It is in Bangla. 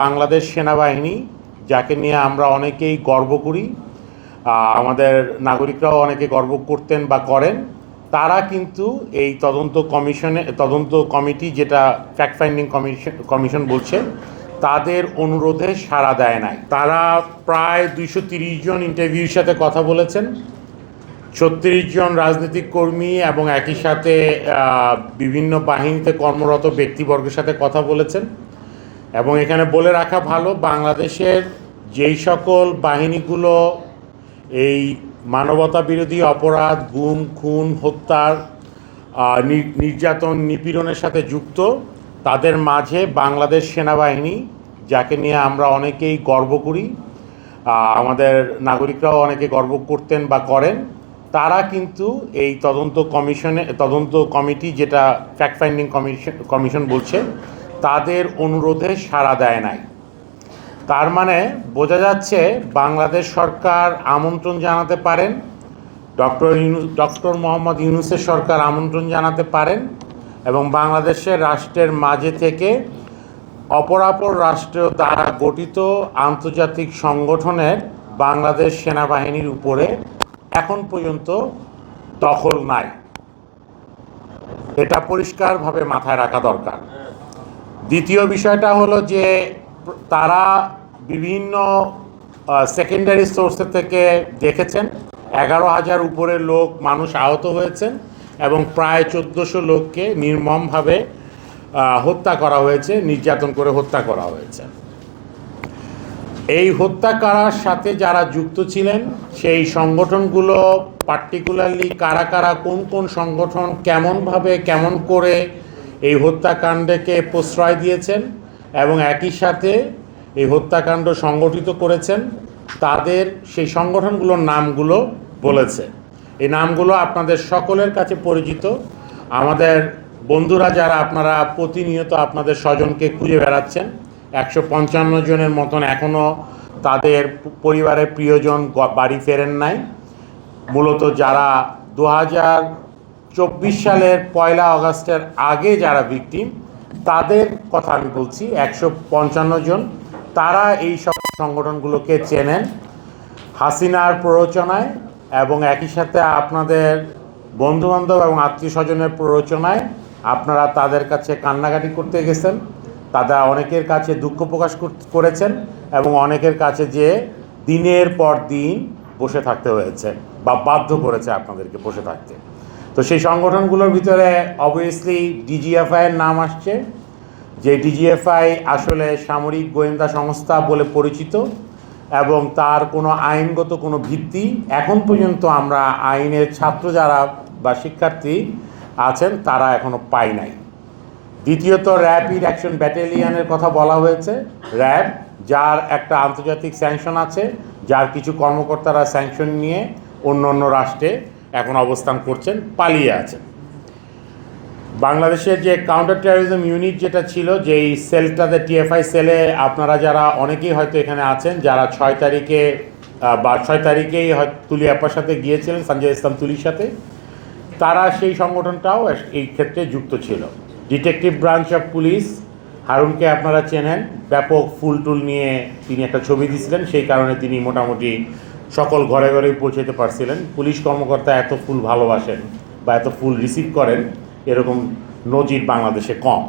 বাংলাদেশ সেনাবাহিনী, যাকে নিয়ে আমরা অনেকেই গর্ব করি আমাদের নাগরিকরাও অনেকে গর্ব করতেন বা করেন, তারা কিন্তু এই তদন্ত কমিশনে, তদন্ত কমিটি যেটা ফ্যাক্ট ফাইন্ডিং কমিশন কমিশন বলছে, তাদের অনুরোধে সাড়া দেয় নাই। তারা প্রায় দুইশো তিরিশ জন ইন্টারভিউর সাথে কথা বলেছেন, ছত্রিশ জন রাজনৈতিক কর্মী এবং একই সাথে বিভিন্ন বাহিনীতে কর্মরত ব্যক্তিবর্গের সাথে কথা বলেছেন। এবং এখানে বলে রাখা ভালো, বাংলাদেশের যেই সকল বাহিনীগুলো এই মানবতা বিরোধী অপরাধ, গুম, খুন, হত্যার নির্যাতন, নিপীড়নের সাথে যুক্ত, তাদের মাঝে বাংলাদেশ সেনাবাহিনী, যাকে নিয়ে আমরা অনেকেই গর্ব করি আমাদের নাগরিকরাও অনেকে গর্ব করতেন বা করেন, তারা কিন্তু এই তদন্ত কমিশনে, তদন্ত কমিটি যেটা ফ্যাক্ট ফাইন্ডিং কমিশন কমিশন বলছে তাদের অনুরোধে সাড়া দেয় নাই। তার মানে বোঝা যাচ্ছে বাংলাদেশ সরকার আমন্ত্রণ জানাতে পারেন, ডক্টর ইউনু, ডক্টর মোহাম্মদ ইউনুসের সরকার আমন্ত্রণ জানাতে পারেন এবং বাংলাদেশের রাষ্ট্রের মাঝে থেকে অপরাপর রাষ্ট্র দ্বারা গঠিত আন্তর্জাতিক সংগঠনের বাংলাদেশ সেনাবাহিনীর উপরে এখন পর্যন্ত দখল নাই। এটা পরিষ্কারভাবে মাথায় রাখা দরকার। দ্বিতীয় বিষয়টা হলো যে তারা বিভিন্ন সেকেন্ডারি সোর্সের থেকে দেখেছেন। এগারো হাজার উপরের লোক, মানুষ আহত হয়েছেন এবং প্রায় চোদ্দোশো লোককে নির্মমভাবে হত্যা করা হয়েছে, নির্যাতন করে হত্যা করা হয়েছে। এই হত্যা করার সাথে যারা যুক্ত ছিলেন, সেই সংগঠনগুলো পার্টিকুলারলি কারা কারা, কোন কোন সংগঠন, কেমনভাবে, কেমন করে এই হত্যাকাণ্ডকে প্রশ্রয় দিয়েছেন এবং একই সাথে এই হত্যাকাণ্ড সংগঠিত করেছেন। তাদের সেই সংগঠনগুলোর নামগুলো বলেছে। এই নামগুলো আপনাদের সকলের কাছে পরিচিত। আমাদের বন্ধুরা যারা আপনারা প্রতিনিয়ত আপনাদের স্বজনকে খুঁজে বেড়াচ্ছেন, একশো পঞ্চান্ন জনের মতন এখনও তাদের পরিবারের প্রিয়জন বাড়ি ফেরেন নাই। মূলত যারা দু হাজার চব্বিশ সালের পয়লা আগস্টের আগে যারা ভিকটিম তাদের কথা আমি বলছি, একশো পঞ্চান্ন জন। তারা এই সব সংগঠনগুলোকে চেনেন হাসিনার প্ররোচনায় এবং একই সাথে আপনাদের বন্ধুবান্ধব এবং আত্মীয় স্বজনের প্ররোচনায় আপনারা তাদের কাছে কান্নাকাটি করতে গেছেন। তারা অনেকের কাছে দুঃখ প্রকাশ কর- করেছেন এবং অনেকের কাছে যে দিনের পর দিন বসে থাকতে হয়েছে বা বাধ্য করেছে আপনাদেরকে বসে থাকতে। তো সেই সংগঠনগুলোর ভিতরে অবভিয়াসলি ডিজিএফআইয়ের নাম আসছে, যে ডিজিএফআই আসলে সামরিক গোয়েন্দা সংস্থা বলে পরিচিত এবং তার কোনো আইনগত কোনো ভিত্তি এখন পর্যন্ত আমরা আইনের ছাত্র যারা বা শিক্ষার্থী আছেন তারা এখনও পাই নাই। দ্বিতীয়ত র্যাপিড অ্যাকশন ব্যাটালিয়নের কথা বলা হয়েছে। র্যাব, যার একটা আন্তর্জাতিক স্যাংশন আছে, যার কিছু কর্মকর্তারা স্যাংশন নিয়ে অন্য অন্য রাষ্ট্রে এখন অবস্থান করছেন, পালিয়ে আছেন। বাংলাদেশের যে কাউন্টার টেরোরিজম ইউনিট যেটা ছিল, যেই সেলটাতে টিএফআই সেলে আপনারা যারা, অনেকেই হয়তো এখানে আছেন, যারা ছয় তারিখে বা ছয় তারিখেই তুলি আপার সাথে গিয়েছিলেন সঞ্জয় ইসলাম তুলির সাথে, তারা সেই সংগঠনটাও এই ক্ষেত্রে যুক্ত ছিল। ডিটেকটিভ ব্রাঞ্চ অফ পুলিশ হারুনকে আপনারা চেনেন, ব্যাপক ফুল টুল নিয়ে তিনি একটা ছবি দিয়েছিলেন সেই কারণে তিনি মোটামুটি সকল ঘরে ঘরেই পৌঁছাতে পারছিলেন। পুলিশ কর্মকর্তা এত ফুল ভালোবাসেন বা এত ফুল রিসিভ করেন, এরকম নজির বাংলাদেশে কম।